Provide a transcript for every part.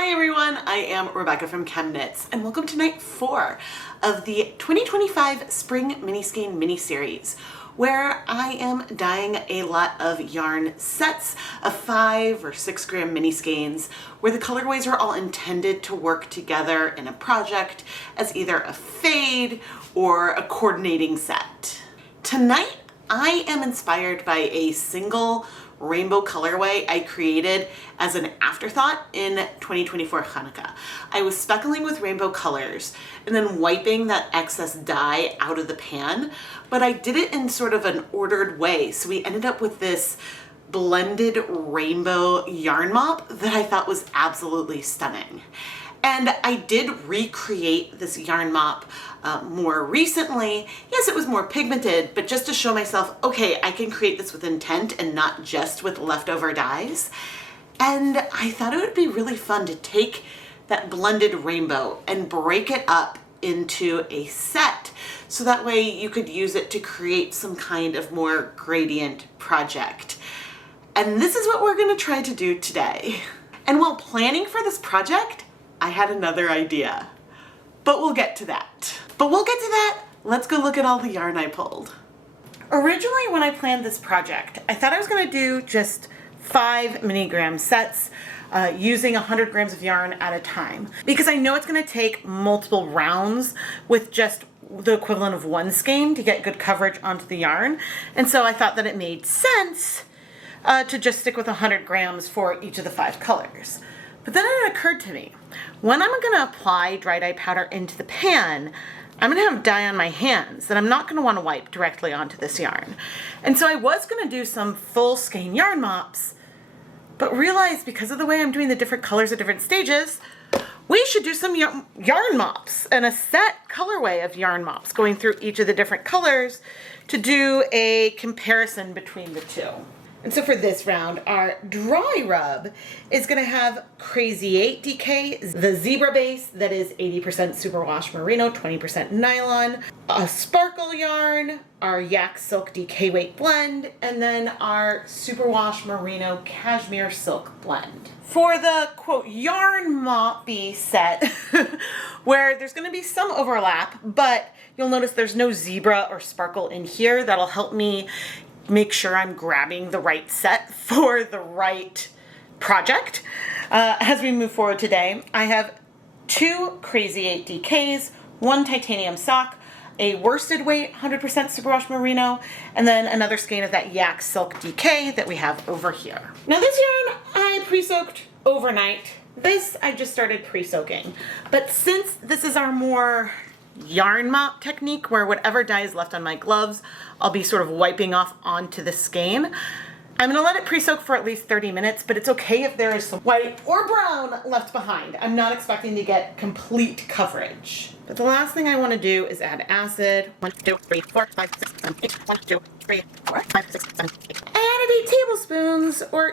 Hi everyone, I am Rebecca from ChemKnits and welcome to night 4 of the 2025 Spring Mini Skein mini series, where I am dyeing a lot of yarn sets of 5 or 6 gram mini skeins where the colorways are all intended to work together in a project as either a fade or a coordinating set. Tonight I am inspired by a single rainbow colorway I created as an afterthought in 2024 Hanukkah. I was speckling with rainbow colors and then wiping that excess dye out of the pan, but I did it in sort of an ordered way. So we ended up with this blended rainbow yarn mop that I thought was absolutely stunning. And I did recreate this yarn mop more recently. Yes, it was more pigmented, but just to show myself, okay, I can create this with intent and not just with leftover dyes. And I thought it would be really fun to take that blended rainbow and break it up into a set so that way you could use it to create some kind of more gradient project. And this is what we're going to try to do today. And while planning for this project, I had another idea, but we'll get to that. Let's go look at all the yarn I pulled. Originally, when I planned this project, I thought I was gonna do just 5 mini gram sets using 100 grams of yarn at a time, because I know it's gonna take multiple rounds with just the equivalent of 1 skein to get good coverage onto the yarn. And so I thought that it made sense to just stick with 100 grams for each of the 5 colors. But then it occurred to me, when I'm gonna apply dry dye powder into the pan, I'm gonna have dye on my hands that I'm not gonna wanna wipe directly onto this yarn. And so I was gonna do some full skein yarn mops, but realized because of the way I'm doing the different colors at different stages, we should do some yarn mops and a set colorway of yarn mops going through each of the different colors to do a comparison between the two. And so for this round, our dry rub is going to have Crazy 8 DK, the zebra base that is 80% superwash merino, 20% nylon, a sparkle yarn, our yak silk DK weight blend, and then our superwash merino cashmere silk blend. For the quote yarn moppy set, where there's going to be some overlap, but you'll notice there's no zebra or sparkle in here. That'll help me make sure I'm grabbing the right set for the right project. As we move forward today, I have 2 Crazy 8 DKs, 1 titanium sock, a worsted weight 100% superwash merino, and then another skein of that yak silk DK that we have over here. Now this yarn I pre-soaked overnight. This I just started pre-soaking. But since this is our more yarn mop technique where whatever dye is left on my gloves, I'll be sort of wiping off onto the skein, I'm gonna let it pre-soak for at least 30 minutes, but it's okay if there is some white or brown left behind. I'm not expecting to get complete coverage. But the last thing I wanna do is add acid. 1, 2, 3, 4, 5, 6, 7, 8. 1, 2, 3, 4, 5, 6, 7, 8. I added 8 tablespoons, or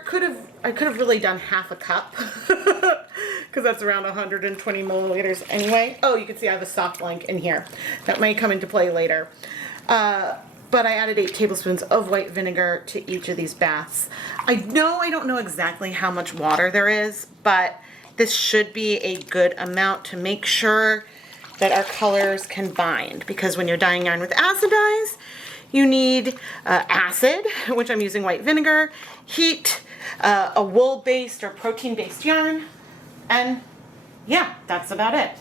I could have really done half a cup, because that's around 120 milliliters anyway. Oh, you can see I have a soft blank in here. That may come into play later. But I added 8 tablespoons of white vinegar to each of these baths. I don't know exactly how much water there is, but this should be a good amount to make sure that our colors can bind, because when you're dyeing yarn with acid dyes, you need acid, which I'm using white vinegar, heat, a wool-based or protein-based yarn, and yeah, that's about it.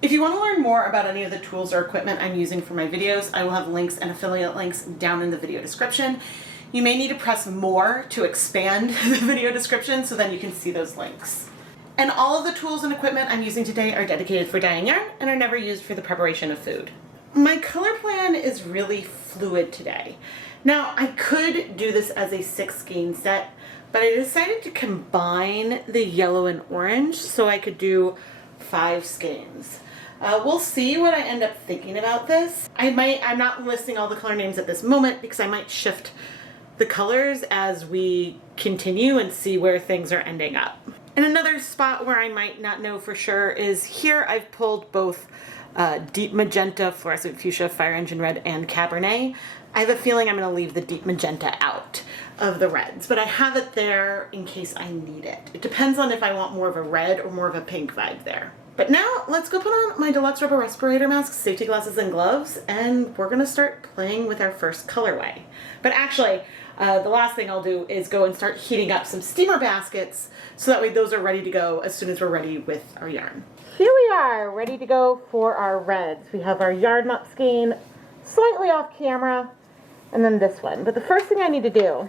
If you want to learn more about any of the tools or equipment I'm using for my videos, I will have links and affiliate links down in the video description. You may need to press more to expand the video description so then you can see those links. And all of the tools and equipment I'm using today are dedicated for dyeing yarn and are never used for the preparation of food. My color plan is really fluid today. Now, I could do this as a 6 skein set, but I decided to combine the yellow and orange so I could do 5 skeins. We'll see what I end up thinking about this. I'm not listing all the color names at this moment because I might shift the colors as we continue and see where things are ending up. And another spot where I might not know for sure is here I've pulled both deep magenta, fluorescent fuchsia, fire engine red, and Cabernet. I have a feeling I'm going to leave the deep magenta out. of the reds, but I have it there in case I need it. It depends on if I want more of a red or more of a pink vibe there. But now let's go put on my deluxe rubber respirator mask, safety glasses, and gloves, and we're gonna start playing with our first colorway. But actually, the last thing I'll do is go and start heating up some steamer baskets so that way those are ready to go as soon as we're ready with our yarn. Here we are, ready to go for our reds. We have our Yarn Mop Skein slightly off camera, and then this one. But the first thing I need to do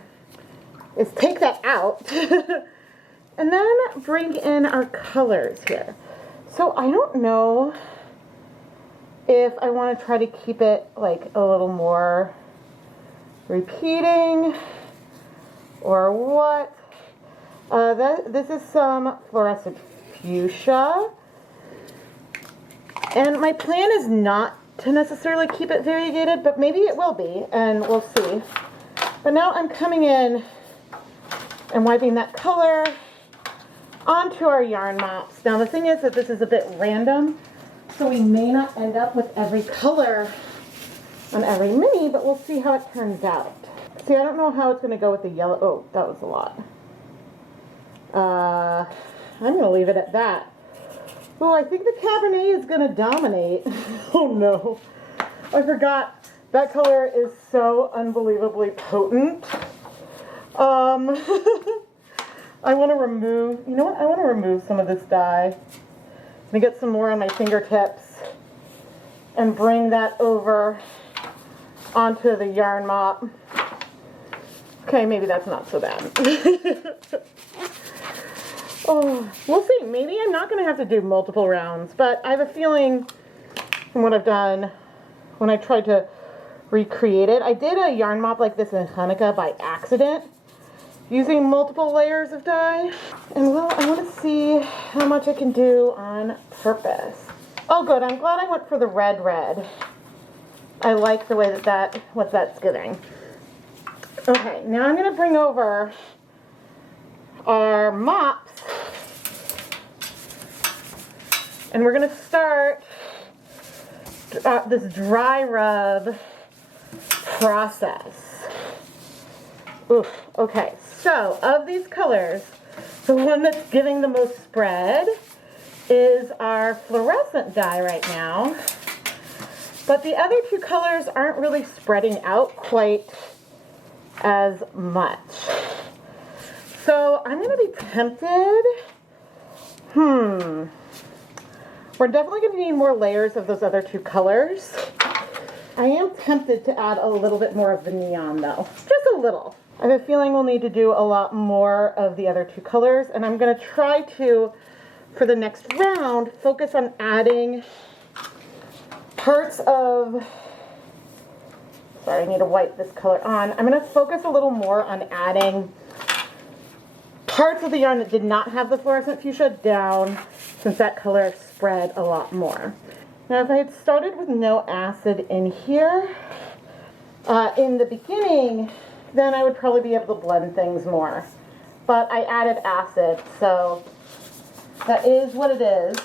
is take that out and then bring in our colors here. So I don't know if I want to try to keep it like a little more repeating or what. This is some FLuorescent Fuchsia, and my plan is not to necessarily keep it variegated, but maybe it will be, and we'll see. But now I'm coming in and wiping that color onto our yarn mops. Now the thing is that this is a bit random, so we may not end up with every color on every mini, but we'll see how it turns out. See, I don't know how it's going to go with the yellow. Oh, that was a lot. I'm going to leave it at that. Oh, I think the Cabernet is going to dominate. Oh no. I forgot. That color is so unbelievably potent. I want to remove, you know what? I want to remove some of this dye. Let me get some more on my fingertips and bring that over onto the yarn mop. Okay, maybe that's not so bad. Oh, we'll see. Maybe I'm not going to have to do multiple rounds, but I have a feeling from what I've done when I tried to recreate it. I did a yarn mop like this in Hanukkah by accident, using multiple layers of dye. And well, I want to see how much I can do on purpose. Oh good, I'm glad I went for the red. I like the way what that's giving. Okay, now I'm going to bring over our mops, and we're going to start this dry rub process. Oof, okay, so of these colors, the one that's giving the most spread is our fluorescent dye right now, but the other two colors aren't really spreading out quite as much. So I'm going to be tempted. We're definitely going to need more layers of those other two colors. I am tempted to add a little bit more of the neon though. Just a little. I have a feeling we'll need to do a lot more of the other two colors, and I'm going to try to, for the next round, focus on adding parts of, sorry, I need to wipe this color on. I'm going to focus a little more on adding parts of the yarn that did not have the fluorescent fuchsia down, since that color spread a lot more. Now if I had started with no acid in here in the beginning, then I would probably be able to blend things more. But I added acid, so that is what it is.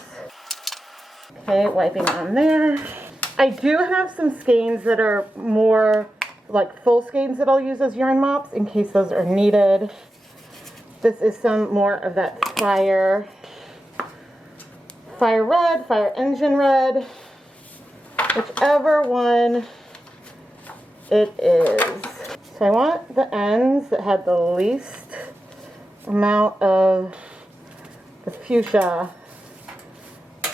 Okay, wiping on there. I do have some skeins that are more like full skeins that I'll use as yarn mops in case those are needed. This is some more of that fire red, fire engine red, whichever one it is. So I want the ends that had the least amount of the fuchsia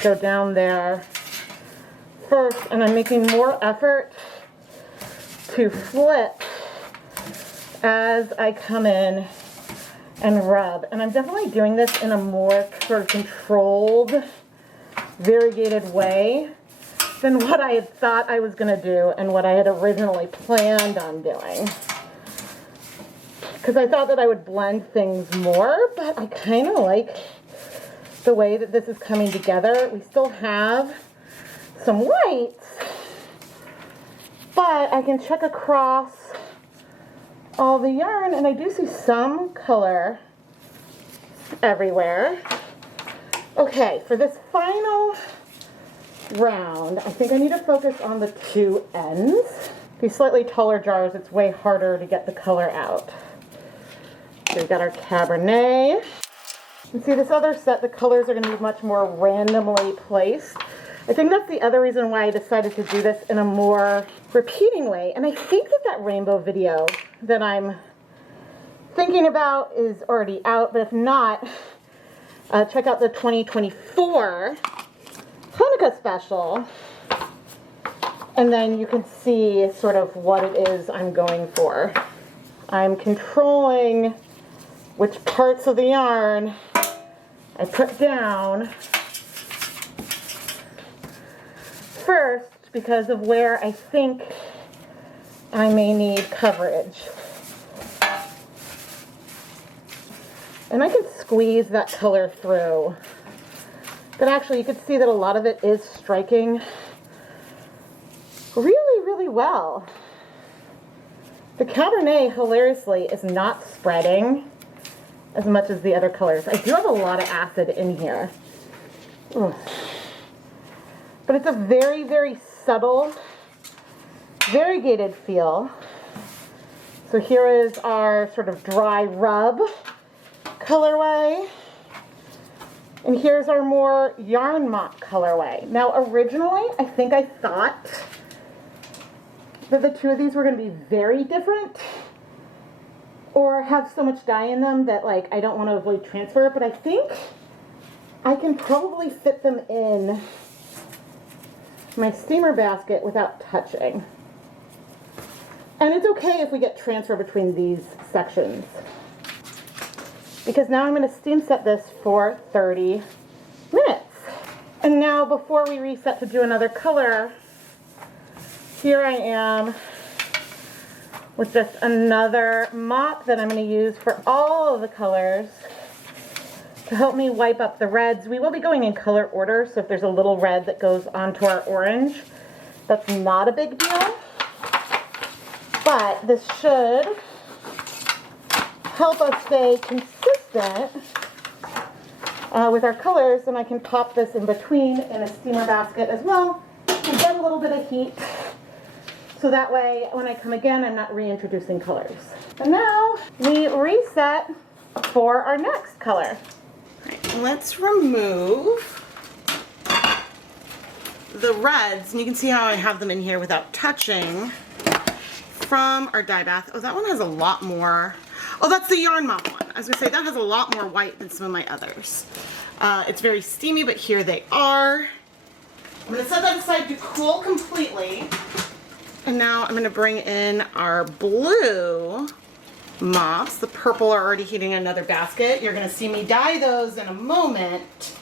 go down there first, and I'm making more effort to flip as I come in and rub. And I'm definitely doing this in a more sort of controlled, variegated way than what I had thought I was going to do and what I had originally planned on doing. Because I thought that I would blend things more, but I kind of like the way that this is coming together. We still have some whites, but I can check across all the yarn, and I do see some color everywhere. Okay, for this final round, I think I need to focus on the two ends. These slightly taller jars, it's way harder to get the color out. So we've got our Cabernet. And see, this other set, the colors are going to be much more randomly placed. I think that's the other reason why I decided to do this in a more repeating way. And I think that that rainbow video that I'm thinking about is already out, but if not, check out the 2024 Hanukkah special, and then you can see sort of what it is I'm going for. I'm controlling which parts of the yarn I put down first because of where I think I may need coverage. And I can squeeze that color through. But actually you can see that a lot of it is striking really, really well. The Cabernet, hilariously, is not spreading as much as the other colors. I do have a lot of acid in here. Ugh. But it's a very, very subtle, variegated feel. So here is our sort of dry rub colorway. And here's our more yarn mop colorway. Now originally, I think I thought that the two of these were going to be very different or have so much dye in them that like I don't want to avoid transfer, but I think I can probably fit them in my steamer basket without touching. And it's okay if we get transfer between these sections, because now I'm going to steam set this for 30 minutes. And now before we reset to do another color, here I am with just another mop that I'm going to use for all of the colors to help me wipe up the reds. We will be going in color order, so if there's a little red that goes onto our orange, that's not a big deal. But this should help us stay consistent with our colors, and I can pop this in between in a steamer basket as well and get a little bit of heat, so that way when I come again I'm not reintroducing colors. And now we reset for our next color. Right, let's remove the reds, and you can see how I have them in here without touching, from our dye bath. Oh, that one has a lot more. Oh, that's the yarn mop one. I was gonna say that has a lot more white than some of my others. It's very steamy, but here they are. I'm gonna set that aside to cool completely. And now I'm gonna bring in our blue mops. The purple are already heating in another basket. You're gonna see me dye those in a moment.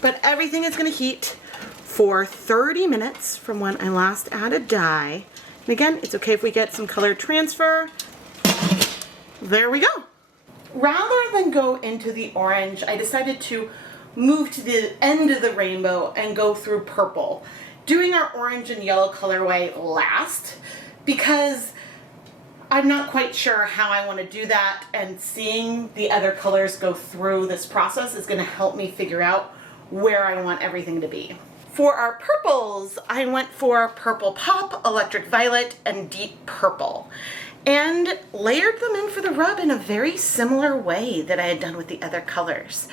But everything is gonna heat for 30 minutes from when I last added dye. And again, it's okay if we get some color transfer. There we go. Rather than go into the orange, I decided to move to the end of the rainbow and go through purple, doing our orange and yellow colorway last, because I'm not quite sure how I want to do that, and seeing the other colors go through this process is going to help me figure out where I want everything to be. For our purples, I went for Purple Pop, Electric Violet, and Deep Purple, and layered them in for the rub in a very similar way that I had done with the other colors.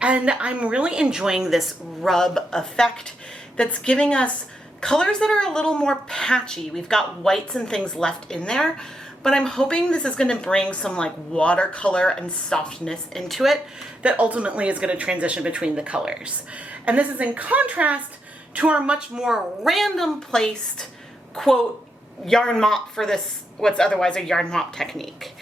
And I'm really enjoying this rub effect that's giving us colors that are a little more patchy. We've got whites and things left in there, but I'm hoping this is going to bring some like watercolor and softness into it that ultimately is going to transition between the colors. And this is in contrast to our much more random placed, quote, yarn mop for this, what's otherwise a yarn mop technique.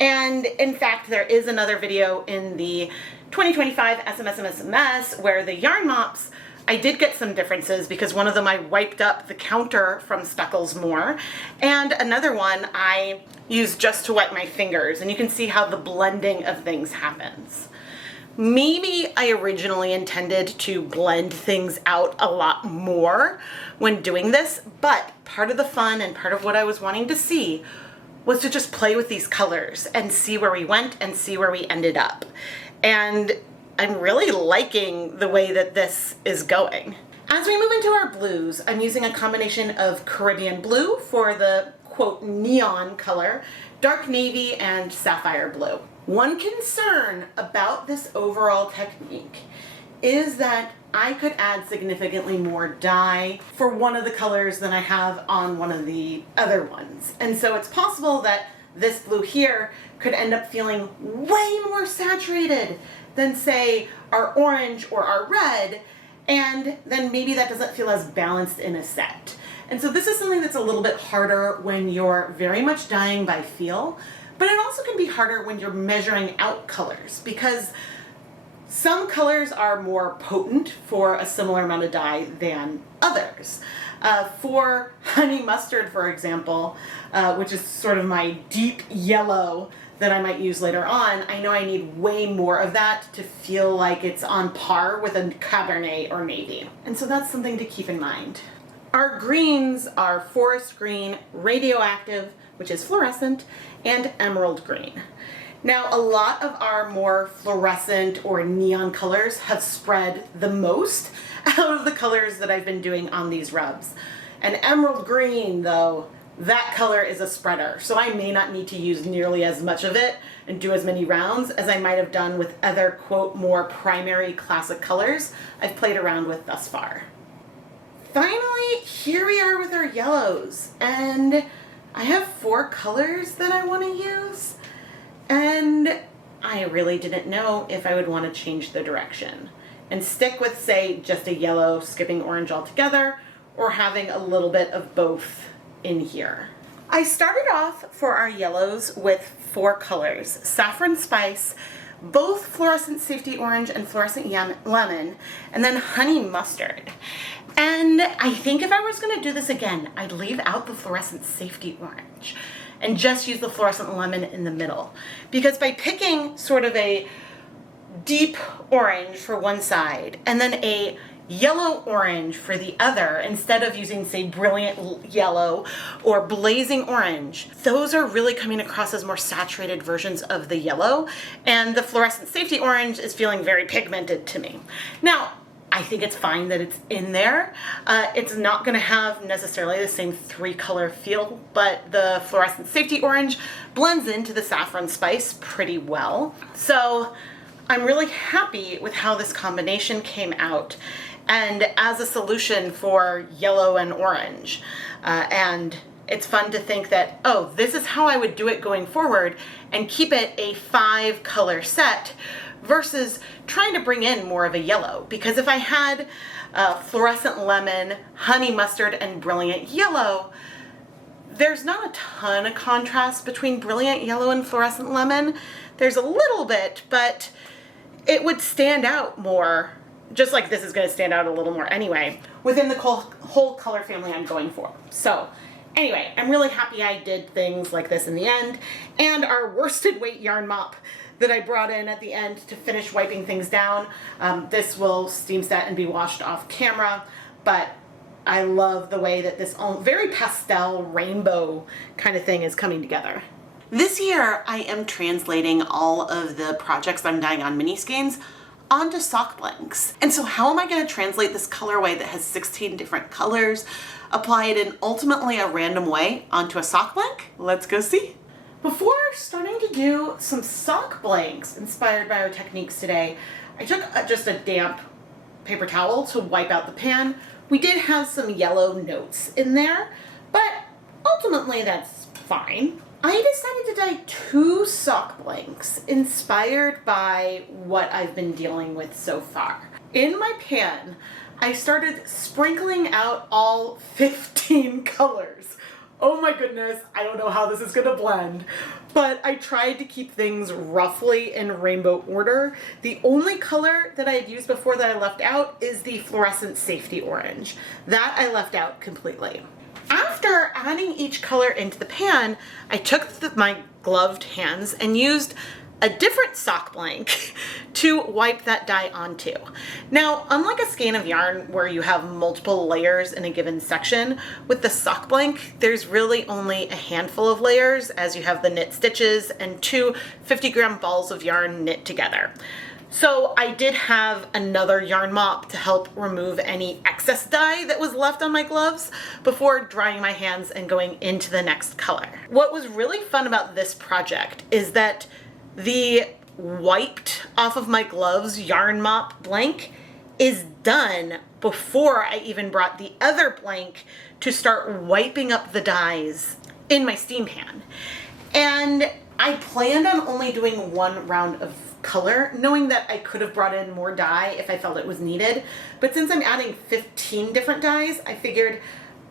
And in fact, there is another video in the 2025 SMSMS where the yarn mops, I did get some differences because one of them I wiped up the counter from Speckles more, and another one I used just to wipe my fingers, and you can see how the blending of things happens. Maybe I originally intended to blend things out a lot more when doing this, but part of the fun and part of what I was wanting to see was to just play with these colors and see where we went and see where we ended up. And I'm really liking the way that this is going. As we move into our blues, I'm using a combination of Caribbean blue for the quote neon color, dark navy, and sapphire blue. One concern about this overall technique is that I could add significantly more dye for one of the colors than I have on one of the other ones. And so it's possible that this blue here could end up feeling way more saturated than, say, our orange or our red, and then maybe that doesn't feel as balanced in a set. And so this is something that's a little bit harder when you're very much dyeing by feel, but it also can be harder when you're measuring out colors, because some colors are more potent for a similar amount of dye than others. For honey mustard, for example, which is sort of my deep yellow that I might use later on, I know I need way more of that to feel like it's on par with a Cabernet or navy. And so that's something to keep in mind. Our greens are forest green, radioactive, which is fluorescent, and emerald green. Now, a lot of our more fluorescent or neon colors have spread the most out of the colors that I've been doing on these rubs. And emerald green, though, that color is a spreader, so I may not need to use nearly as much of it and do as many rounds as I might have done with other, quote, more primary classic colors I've played around with thus far. Finally, here we are with our yellows, and I have 4 colors that I want to use, and I really didn't know if I would want to change the direction and stick with, say, just a yellow skipping orange altogether, or having a little bit of both in here. I started off for our yellows with 4 colors: saffron spice, both fluorescent safety orange and fluorescent lemon, and then honey mustard. And I think if I was going to do this again, I'd leave out the fluorescent safety orange and just use the fluorescent lemon in the middle. Because by picking sort of a deep orange for one side and then a yellow orange for the other, instead of using, say, brilliant yellow or blazing orange, those are really coming across as more saturated versions of the yellow, and the fluorescent safety orange is feeling very pigmented to me. Now, I think it's fine that it's in there. It's not going to have necessarily the same 3-color feel, but the fluorescent safety orange blends into the saffron spice pretty well. So I'm really happy with how this combination came out, and as a solution for yellow and orange. And it's fun to think that, oh, this is how I would do it going forward and keep it a 5-color set versus trying to bring in more of a yellow. Because if I had fluorescent lemon, honey mustard, and brilliant yellow, there's not a ton of contrast between brilliant yellow and fluorescent lemon. There's a little bit, but it would stand out more, just like this is going to stand out a little more anyway, within the whole color family I'm going for. So anyway, I'm really happy I did things like this in the end. And our worsted weight yarn mop that I brought in at the end to finish wiping things down, this will steam set and be washed off camera, but I love the way that this very pastel rainbow kind of thing is coming together. This year, I am translating all of the projects I'm dyeing on mini skeins onto sock blanks. And so how am I going to translate this colorway that has 16 different colors, apply it in ultimately a random way onto a sock blank? Let's go see. Before starting to do some sock blanks inspired by our techniques today, I took just a damp paper towel to wipe out the pan. We did have some yellow notes in there, but ultimately that's fine. I decided to dye 2 sock blanks inspired by what I've been dealing with so far. In my pan, I started sprinkling out all 15 colors. Oh my goodness, I don't know how this is gonna blend, but I tried to keep things roughly in rainbow order. The only color that I had used before that I left out is the fluorescent safety orange. That I left out completely. After adding each color into the pan, I took my gloved hands and used a different sock blank to wipe that dye onto. Now, unlike a skein of yarn where you have multiple layers in a given section, with the sock blank, there's really only a handful of layers as you have the knit stitches and 2 50-gram balls of yarn knit together. So I did have another yarn mop to help remove any excess dye that was left on my gloves before drying my hands and going into the next color. What was really fun about this project is that the wiped off of my gloves yarn mop blank is done before I even brought the other blank to start wiping up the dyes in my steam pan. And I planned on only doing one round of color, knowing that I could have brought in more dye if I felt it was needed. But since I'm adding 15 different dyes, I figured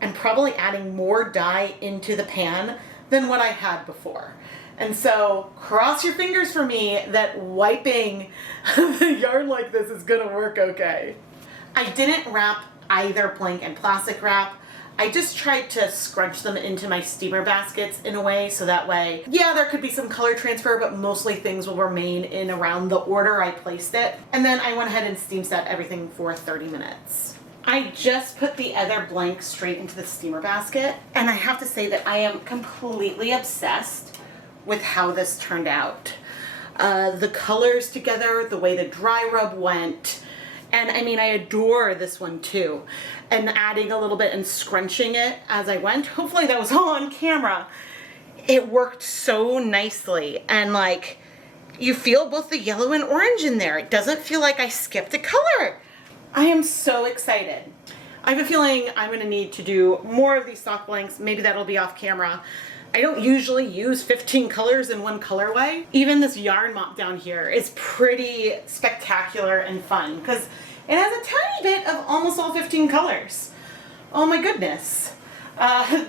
I'm probably adding more dye into the pan than what I had before. And so cross your fingers for me that wiping the yarn like this is gonna work okay. I didn't wrap either blank in plastic wrap. I just tried to scrunch them into my steamer baskets in a way so that way, yeah, there could be some color transfer, but mostly things will remain in around the order I placed it. And then I went ahead and steam set everything for 30 minutes. I just put the other blank straight into the steamer basket, and I have to say that I am completely obsessed with how this turned out. The colors together, the way the dry rub went, and I mean, I adore this one too. And adding a little bit and scrunching it as I went. Hopefully that was all on camera. It worked so nicely. And like, you feel both the yellow and orange in there. It doesn't feel like I skipped a color. I am so excited. I have a feeling I'm gonna need to do more of these sock blanks. Maybe that'll be off camera. I don't usually use 15 colors in one colorway. Even this yarn mop down here is pretty spectacular and fun because it has a tiny bit of almost all 15 colors. Oh my goodness.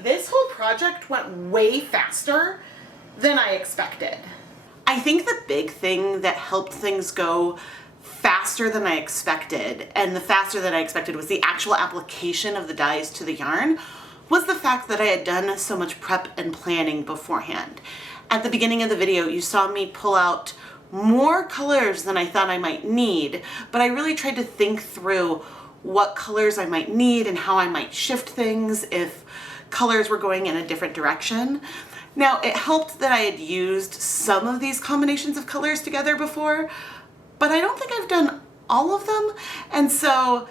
This whole project went way faster than I expected. I think the big thing that helped things go faster than I expected, and the faster than I expected was the actual application of the dyes to the yarn, was the fact that I had done so much prep and planning beforehand. At the beginning of the video, you saw me pull out more colors than I thought I might need, but I really tried to think through what colors I might need and how I might shift things if colors were going in a different direction. Now, it helped that I had used some of these combinations of colors together before, but I don't think I've done all of them, and so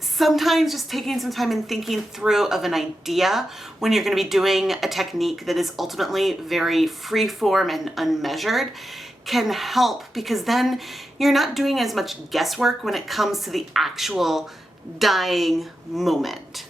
sometimes just taking some time and thinking through of an idea when you're going to be doing a technique that is ultimately very free-form and unmeasured can help, because then you're not doing as much guesswork when it comes to the actual dyeing moment.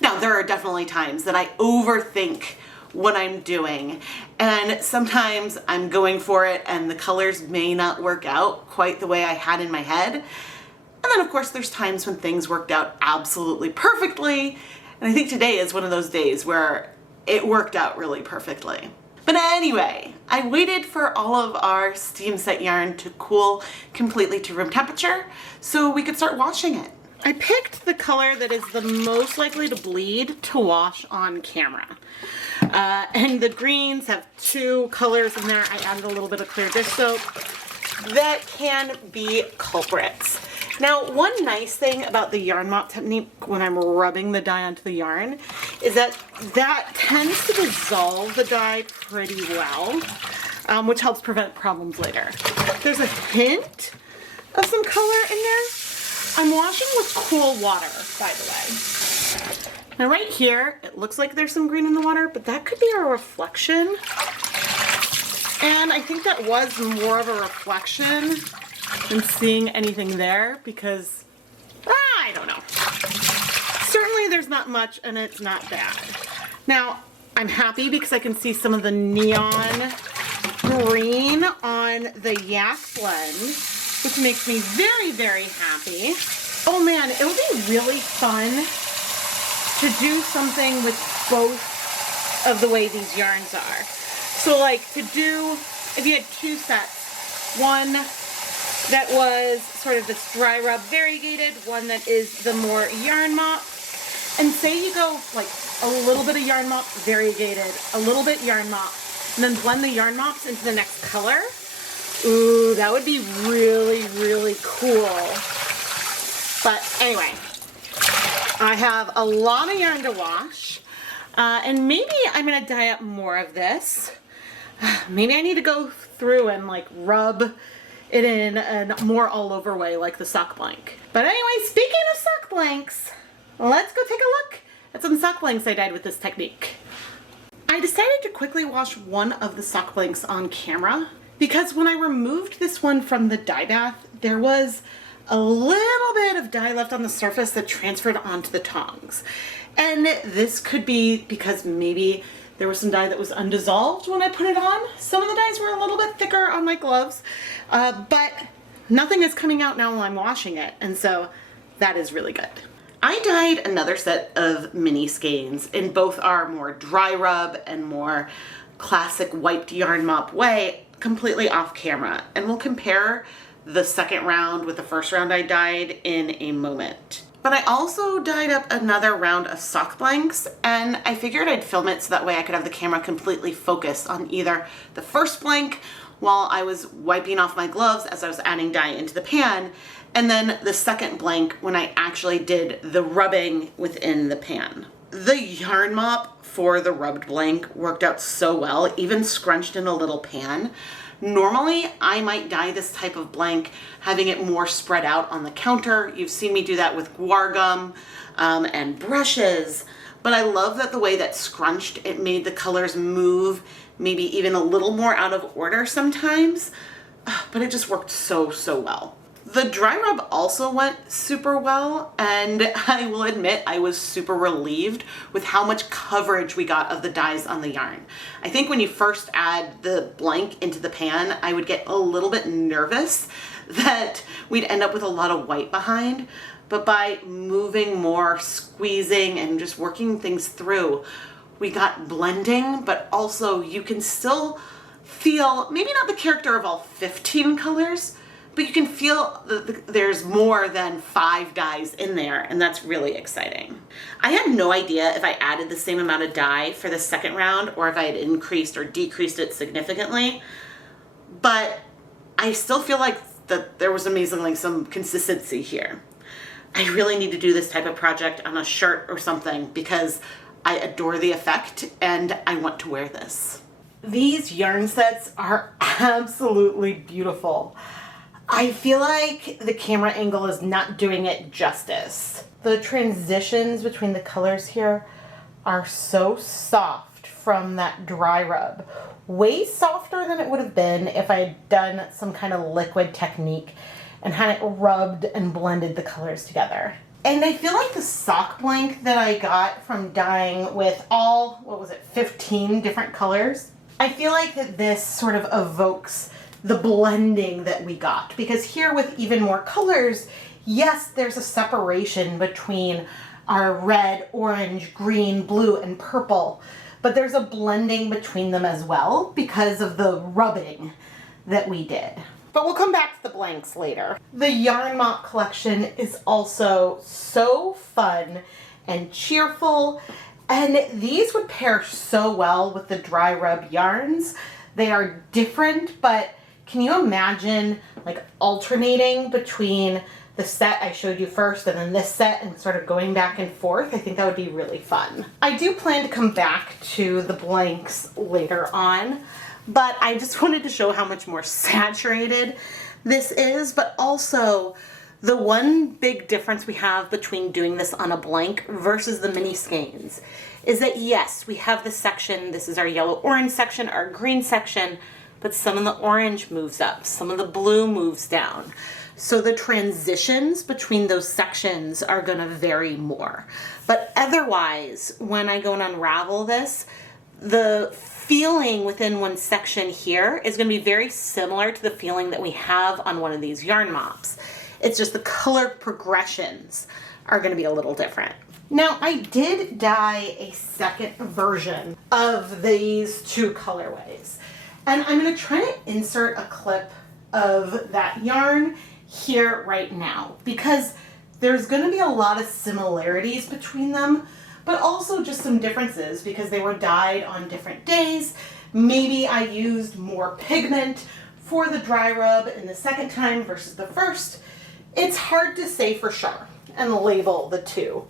Now, there are definitely times that I overthink what I'm doing, and sometimes I'm going for it and the colors may not work out quite the way I had in my head. And then of course there's times when things worked out absolutely perfectly, and I think today is one of those days where it worked out really perfectly. But anyway, I waited for all of our steam set yarn to cool completely to room temperature so we could start washing it. I picked the color that is the most likely to bleed to wash on camera. And the greens have two colors in there. I added a little bit of clear dish soap that can be culprits. Now, one nice thing about the yarn mop technique when I'm rubbing the dye onto the yarn is that that tends to dissolve the dye pretty well, which helps prevent problems later. There's a hint of some color in there. I'm washing with cool water, by the way. Now right here, it looks like there's some green in the water, but that could be a reflection. And I think that was more of a reflection than seeing anything there because, I don't know. Certainly there's not much and it's not bad. Now, I'm happy because I can see some of the neon green on the yak blend, which makes me very, very happy. Oh man, it'll be really fun to do something with both of the way these yarns are. So like to do, if you had two sets, one that was sort of this dry rub variegated, one that is the more yarn mop, and say you go like a little bit of yarn mop variegated, a little bit yarn mop, and then blend the yarn mops into the next color. Ooh, that would be really, really cool. But anyway, I have a lot of yarn to wash, and maybe I'm gonna dye up more of this. Maybe I need to go through and like rub it in a more all over way like the sock blank. But anyway, speaking of sock blanks, let's go take a look at some sock blanks I dyed with this technique. I decided to quickly wash one of the sock blanks on camera because when I removed this one from the dye bath, there was a little bit of dye left on the surface that transferred onto the tongs. And this could be because maybe there was some dye that was undissolved when I put it on. Some of the dyes were a little bit thicker on my gloves, but nothing is coming out now while I'm washing it, and so that is really good. I dyed another set of mini skeins in both our more dry rub and more classic wiped yarn mop way, completely off camera, and we'll compare the second round with the first round I dyed in a moment. But I also dyed up another round of sock blanks, and I figured I'd film it so that way I could have the camera completely focused on either the first blank while I was wiping off my gloves as I was adding dye into the pan, and then the second blank when I actually did the rubbing within the pan. The yarn mop for the rubbed blank worked out so well, even scrunched in a little pan. Normally, I might dye this type of blank, having it more spread out on the counter. You've seen me do that with guar gum and brushes, but I love that the way that scrunched, it made the colors move maybe even a little more out of order sometimes, but it just worked so, so well. The dry rub also went super well, and I will admit I was super relieved with how much coverage we got of the dyes on the yarn. I think when you first add the blank into the pan, I would get a little bit nervous that we'd end up with a lot of white behind, but by moving more, squeezing, and just working things through, we got blending, but also you can still feel, maybe not the character of all 15 colors, but you can feel that there's more than 5 dyes in there, and that's really exciting. I had no idea if I added the same amount of dye for the second round or if I had increased or decreased it significantly, but I still feel like that there was amazingly some consistency here. I really need to do this type of project on a shirt or something because I adore the effect and I want to wear this. These yarn sets are absolutely beautiful. I feel like the camera angle is not doing it justice. The transitions between the colors here are so soft from that dry rub. Way softer than it would have been if I had done some kind of liquid technique and had it rubbed and blended the colors together. And I feel like the sock blank that I got from dyeing with all, 15 different colors, I feel like that this sort of evokes the blending that we got, because here with even more colors, yes, there's a separation between our red, orange, green, blue, and purple, but there's a blending between them as well because of the rubbing that we did. But we'll come back to the blanks later. The Yarn Mop collection is also so fun and cheerful, and these would pair so well with the dry rub yarns. They are different, but can you imagine like alternating between the set I showed you first and then this set and sort of going back and forth? I think that would be really fun. I do plan to come back to the blanks later on, but I just wanted to show how much more saturated this is, but also the one big difference we have between doing this on a blank versus the mini skeins is that yes, we have this section, this is our yellow-orange section, our green section, but some of the orange moves up, some of the blue moves down. So the transitions between those sections are gonna vary more. But otherwise, when I go and unravel this, the feeling within one section here is gonna be very similar to the feeling that we have on one of these yarn mops. It's just the color progressions are gonna be a little different. Now, I did dye a second version of these two colorways. And I'm going to try to insert a clip of that yarn here right now because there's going to be a lot of similarities between them, but also just some differences because they were dyed on different days. Maybe I used more pigment for the dry rub in the second time versus the first. It's hard to say for sure and label the two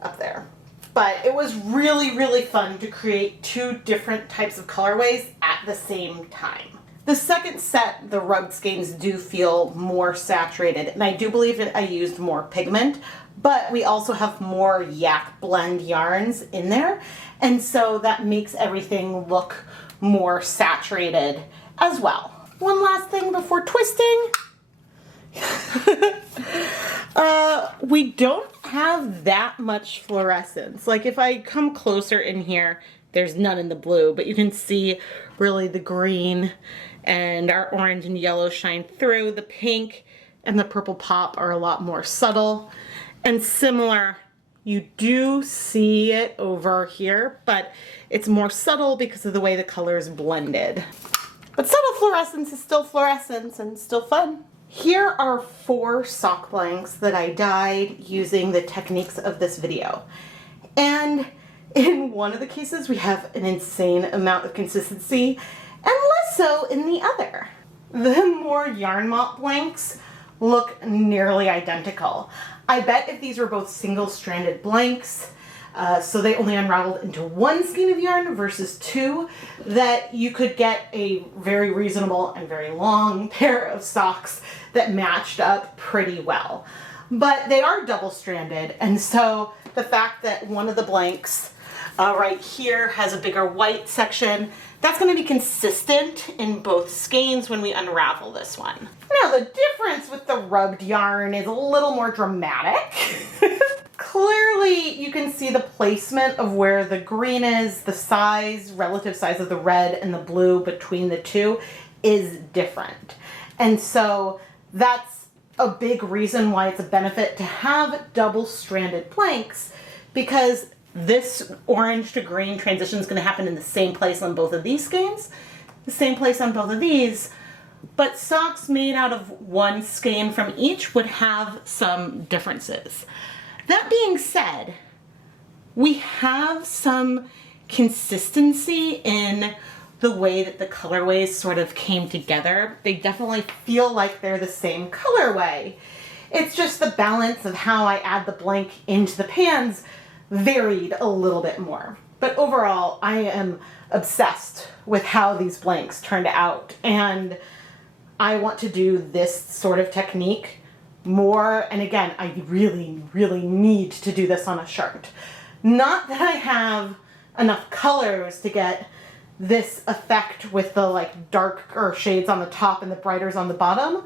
up there. But it was really, really fun to create 2 different types of colorways at the same time. The second set, the rubbed skeins do feel more saturated, and I do believe that I used more pigment, but we also have more yak blend yarns in there, and so that makes everything look more saturated as well. one last thing before twisting. We don't have that much fluorescence. Like if I come closer in here, there's none in the blue, but you can see really the green and our orange and yellow shine through. The pink and the purple pop are a lot more subtle and similar. You do see it over here, but it's more subtle because of the way the colors blended. But subtle fluorescence is still fluorescence and still fun. Here are 4 sock blanks that I dyed using the techniques of this video. And in one of the cases, we have an insane amount of consistency and less so in the other. The more yarn mop blanks look nearly identical. I bet if these were both single-stranded blanks, so they only unraveled into 1 skein of yarn versus 2, that you could get a very reasonable and very long pair of socks that matched up pretty well. But they are double-stranded, and so the fact that one of the blanks right here has a bigger white section, that's going to be consistent in both skeins when we unravel this one. Now the difference with the rubbed yarn is a little more dramatic. Clearly you can see the placement of where the green is, the size, relative size of the red and the blue between the two is different. And so that's a big reason why it's a benefit to have double-stranded blanks, because this orange to green transition is going to happen in the same place on both of these skeins, the same place on both of these, but socks made out of 1 skein from each would have some differences. That being said, we have some consistency in the way that the colorways sort of came together. They definitely feel like they're the same colorway. It's just the balance of how I add the blank into the pans varied a little bit more. But overall, I am obsessed with how these blanks turned out, and I want to do this sort of technique more. And again, I really, really need to do this on a shirt. Not that I have enough colors to get this effect with the like darker shades on the top and the brighters on the bottom,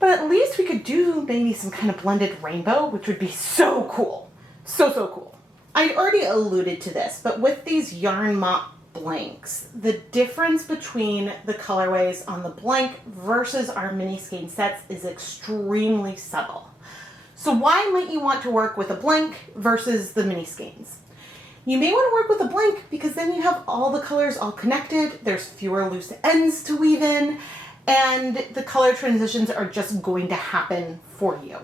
but at least we could do maybe some kind of blended rainbow, which would be so cool. So cool. I already alluded to this, but with these yarn mop blanks, the difference between the colorways on the blank versus our mini skein sets is extremely subtle. So why might you want to work with a blank versus the mini skeins? You may want to work with a blank because then you have all the colors all connected, there's fewer loose ends to weave in, and the color transitions are just going to happen for you.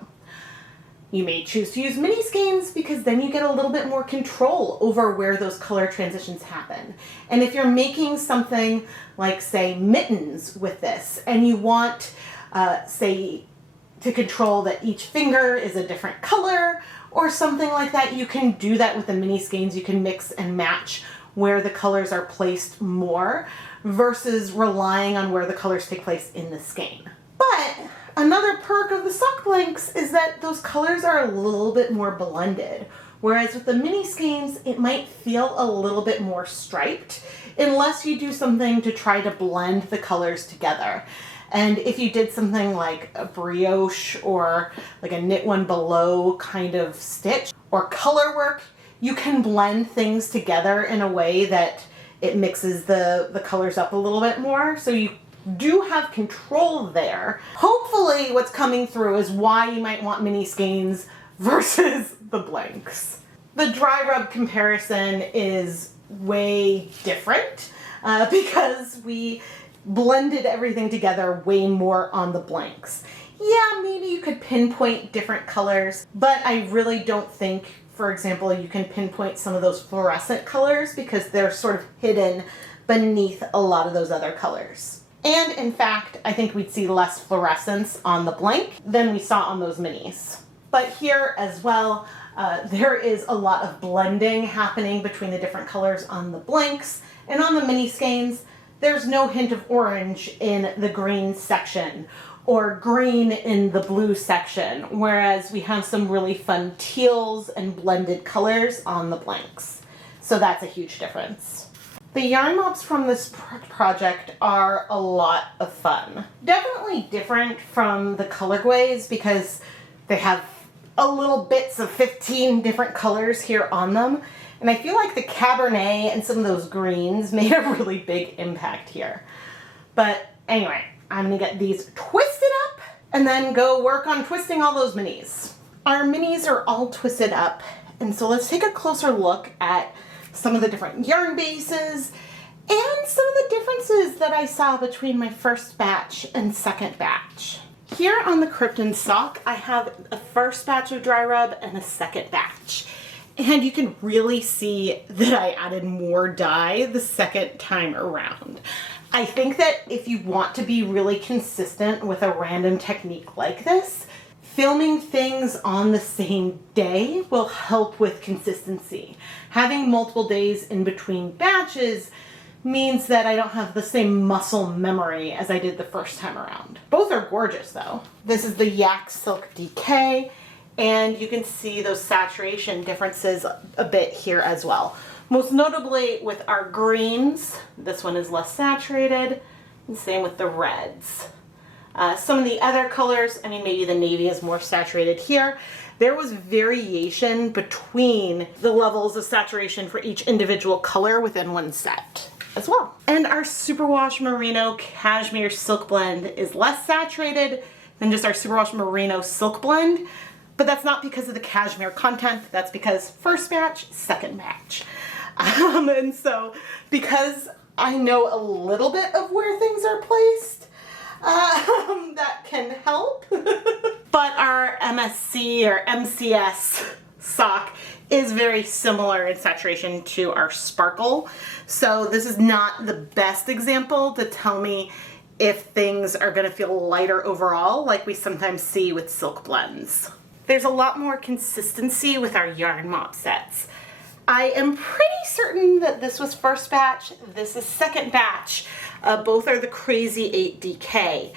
You may choose to use mini skeins because then you get a little bit more control over where those color transitions happen. And if you're making something like, say, mittens with this, and you want, say, to control that each finger is a different color or something like that, you can do that with the mini skeins. You can mix and match where the colors are placed more versus relying on where the colors take place in the skein. But another perk of the sock blanks is that those colors are a little bit more blended, whereas with the mini skeins, it might feel a little bit more striped unless you do something to try to blend the colors together. And if you did something like a brioche or like a knit one below kind of stitch or color work, you can blend things together in a way that it mixes the colors up a little bit more. So you do have control there. Hopefully what's coming through is why you might want mini skeins versus the blanks. The dry rub comparison is way different because we blended everything together way more on the blanks. Yeah, maybe you could pinpoint different colors, but I really don't think, for example, you can pinpoint some of those fluorescent colors because they're sort of hidden beneath a lot of those other colors. And in fact, I think we'd see less fluorescence on the blank than we saw on those minis. But here as well, there is a lot of blending happening between the different colors on the blanks, and on the mini skeins, there's no hint of orange in the green section or green in the blue section, whereas we have some really fun teals and blended colors on the blanks. So that's a huge difference. The yarn mops from this project are a lot of fun. Definitely different from the colorways because they have a little bits of 15 different colors here on them. And I feel like the Cabernet and some of those greens made a really big impact here. But anyway, I'm gonna get these twisted up and then go work on twisting all those minis. Our minis are all twisted up, and so let's take a closer look at some of the different yarn bases and some of the differences that I saw between my first batch and second batch. Here on the Krypton sock, I have a first batch of dry rub and a second batch. And you can really see that I added more dye the second time around. I think that if you want to be really consistent with a random technique like this, filming things on the same day will help with consistency. Having multiple days in between batches means that I don't have the same muscle memory as I did the first time around. Both are gorgeous though. This is the Yak Silk DK, and you can see those saturation differences a bit here as well. Most notably with our greens, this one is less saturated, and same with the reds. Some of the other colors, I mean, maybe the navy is more saturated here. There was variation between the levels of saturation for each individual color within one set as well. And our Superwash Merino Cashmere Silk Blend is less saturated than just our Superwash Merino Silk Blend, but that's not because of the cashmere content, that's because first batch, second batch. And so because I know a little bit of where things are placed, that can help. But our MSC or MCS sock is very similar in saturation to our Sparkle. So this is not the best example to tell me if things are gonna feel lighter overall, like we sometimes see with silk blends. There's a lot more consistency with our yarn mop sets. I am pretty certain that this was first batch, this is second batch. Both are the Crazy 8 DK,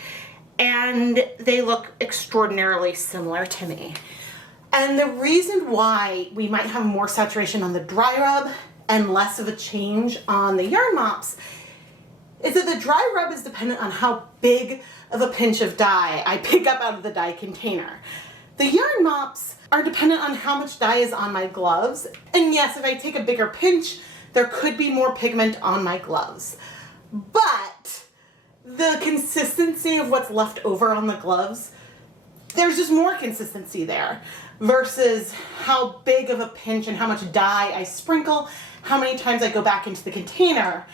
and they look extraordinarily similar to me. And the reason why we might have more saturation on the dry rub and less of a change on the yarn mops is that the dry rub is dependent on how big of a pinch of dye I pick up out of the dye container. The yarn mops are dependent on how much dye is on my gloves. And yes, if I take a bigger pinch, there could be more pigment on my gloves. But the consistency of what's left over on the gloves, there's just more consistency there versus how big of a pinch and how much dye I sprinkle, how many times I go back into the container.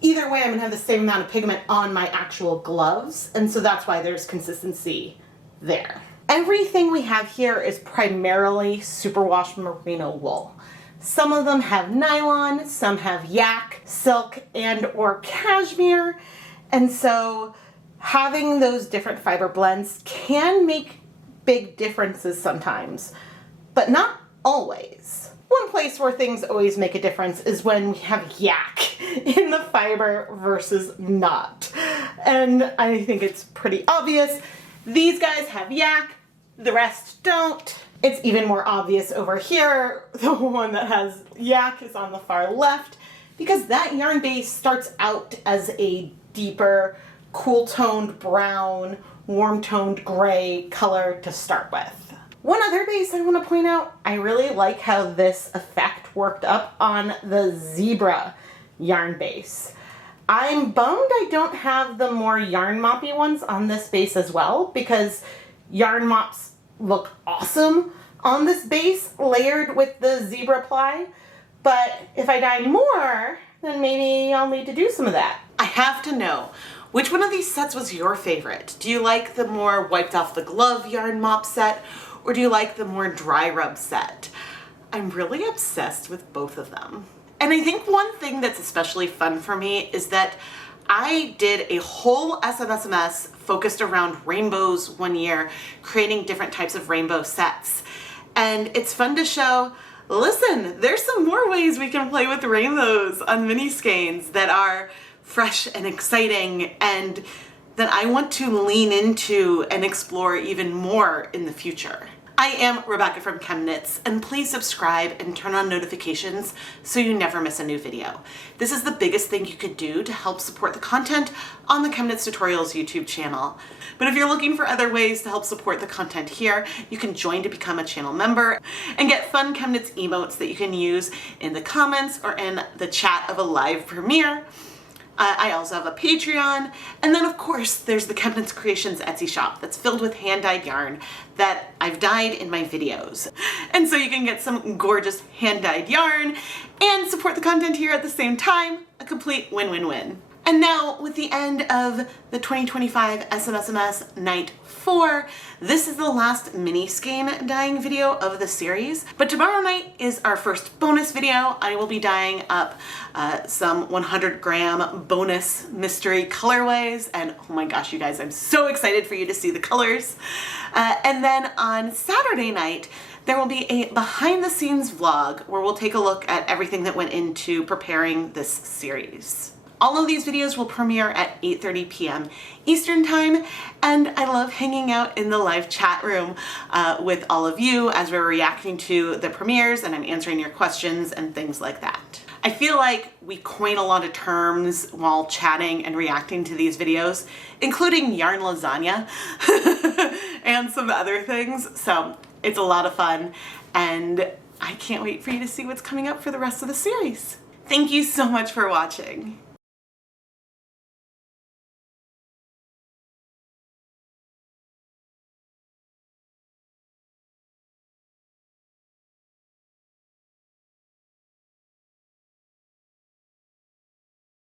Either way, I'm gonna have the same amount of pigment on my actual gloves, and so that's why there's consistency there. Everything we have here is primarily superwash merino wool. Some of them have nylon, some have yak, silk, and or cashmere, and so having those different fiber blends can make big differences sometimes, but not always. One place where things always make a difference is when we have yak in the fiber versus not. And I think it's pretty obvious. These guys have yak, the rest don't. It's even more obvious over here. The one that has yak is on the far left because that yarn base starts out as a deeper, cool-toned brown, warm-toned gray color to start with. One other base I want to point out, I really like how this effect worked up on the zebra yarn base. I'm bummed I don't have the more yarn moppy ones on this base as well because yarn mops look awesome on this base layered with the zebra ply, but if I dye more, then maybe I'll need to do some of that. I have to know, which one of these sets was your favorite? Do you like the more wiped off the glove yarn mop set, or do you like the more dry rub set? I'm really obsessed with both of them. And I think one thing that's especially fun for me is that I did a whole SMSMS focused around rainbows one year, creating different types of rainbow sets. And it's fun to show, listen, there's some more ways we can play with rainbows on mini skeins that are fresh and exciting and that I want to lean into and explore even more in the future. I am Rebecca from ChemKnits, and please subscribe and turn on notifications so you never miss a new video. This is the biggest thing you could do to help support the content on the ChemKnits Tutorials YouTube channel. But if you're looking for other ways to help support the content here, you can join to become a channel member and get fun ChemKnits emotes that you can use in the comments or in the chat of a live premiere. I also have a Patreon, and then of course there's the ChemKnits Creations Etsy shop that's filled with hand-dyed yarn that I've dyed in my videos. And so you can get some gorgeous hand-dyed yarn and support the content here at the same time, a complete win-win-win. And now, with the end of the 2025 SMSMS Night 4, this is the last mini skein dyeing video of the series. But tomorrow night is our first bonus video. I will be dyeing up some 100-gram bonus mystery colorways. And oh my gosh, you guys, I'm so excited for you to see the colors. And then on Saturday night, there will be a behind-the-scenes vlog where we'll take a look at everything that went into preparing this series. All of these videos will premiere at 8:30 p.m. Eastern Time, and I love hanging out in the live chat room with all of you as we're reacting to the premieres and I'm answering your questions and things like that. I feel like we coin a lot of terms while chatting and reacting to these videos, including yarn lasagna and some other things, so it's a lot of fun, and I can't wait for you to see what's coming up for the rest of the series. Thank you so much for watching.